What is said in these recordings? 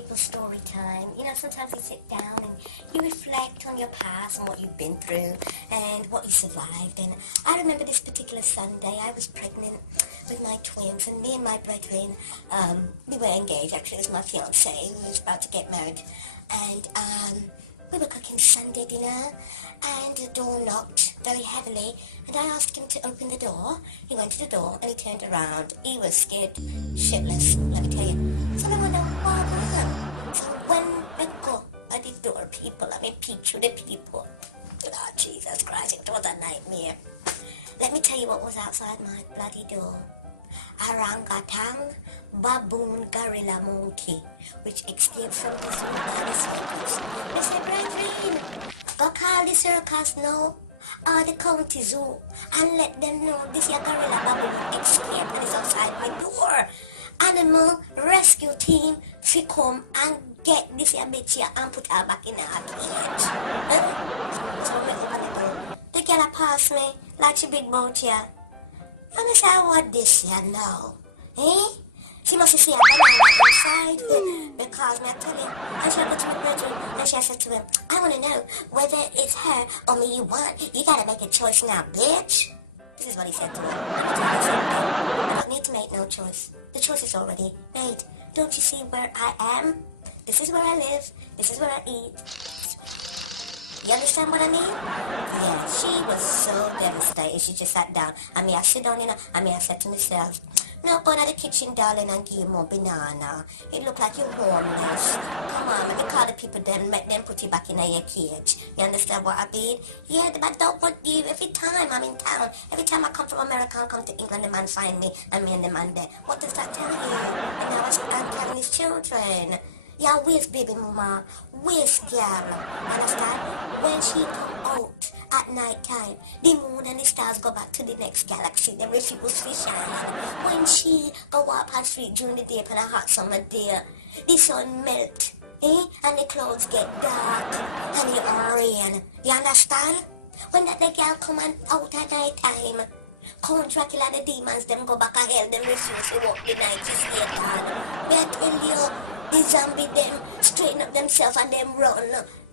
people's story time. You know, sometimes you sit down and you reflect on your past and what you've been through and what you survived. And I remember this particular Sunday, I was pregnant with my twins, and me and my brethren, we were engaged. Actually, it was my fiance. We was about to get married. And we were cooking Sunday dinner, and the door knocked very heavily, and I asked him to open the door. He went to the door, and he turned around. He was scared shitless, let me tell you. So I went, what happened? So when I go at the door, people, let me peek through the people. Oh, Jesus Christ, it was a nightmare. Let me tell you what was outside my bloody door. Orangutan, baboon, gorilla, monkey, which escaped from the zoo by the circus. They said, brethren, go call the circus now, or the county zoo, and let them know this your gorilla baboon escaped and is outside my door. Animal rescue team to come and get this your bitch here and put her back in her cage. So me open the door. The girl pass me like she big boat here. And I said, what this here now? Eh? She must see a banana inside because me I tell you. And she went to my bedroom and she said to him, I want to know whether it's her or me you want. You gotta make a choice now, bitch. This is what he said to her. I don't need to make no choice. The choice is already made. Don't you see where I am? This is where I live. This is where I eat. You understand what I mean? Yeah, she was so devastated. She just sat down. I mean, I sit down, you know. I mean, I said to myself, no, go to the kitchen, darling, and give you more banana. It look like you're homeless. Come on, let me call the people then, make them put you back in your cage. You understand what I mean? Yeah, but don't want you. Every time I'm in town, every time I come from America and come to England, the man find me, and me and the man there. What does that tell you? And now I'm telling his children. Yeah, where's baby mama? Where's girl? Understand? When she come out at night time, the moon and the stars go back to the next galaxy. They refuse to shine. When she go up her street during the day on a hot summer day, the sun melt, and the clouds get dark, and it rain. You understand? When that the girl come out at night time, Count Dracula, the demons, them go back to hell, them refuse to walk the night to Satan. May I tell you, the zombie them straighten up themselves and them run.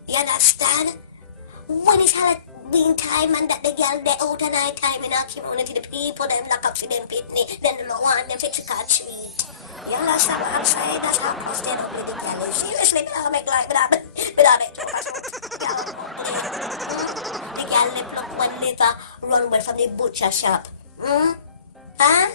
You understand? When it's Halloween time and that the girl they out at night time in our community, the people them lock up to them pitney, then them want them to trick or treat. You understand what I'm saying? That's how close they up with the girl. Seriously, without make like without make the girl lip look one liver run away from the butcher shop. Huh?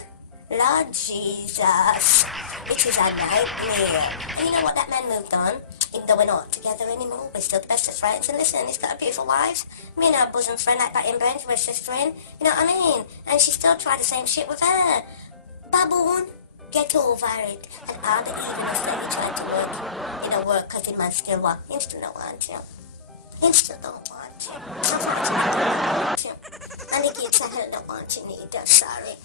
Lord Jesus, it is a nightmare. And you know what, that man moved on. Even though we're not together anymore, we're still the best of friends. And listen, he's got a beautiful wife. Me and her bosom friend like Patty and Brent, we're sistering. You know what I mean? And she still tried the same shit with her. Baboon, get over it. And all the evilness that he tried to work, work because the man still want. He still don't want you. He still don't want you. And the kids I don't want you neither, sorry.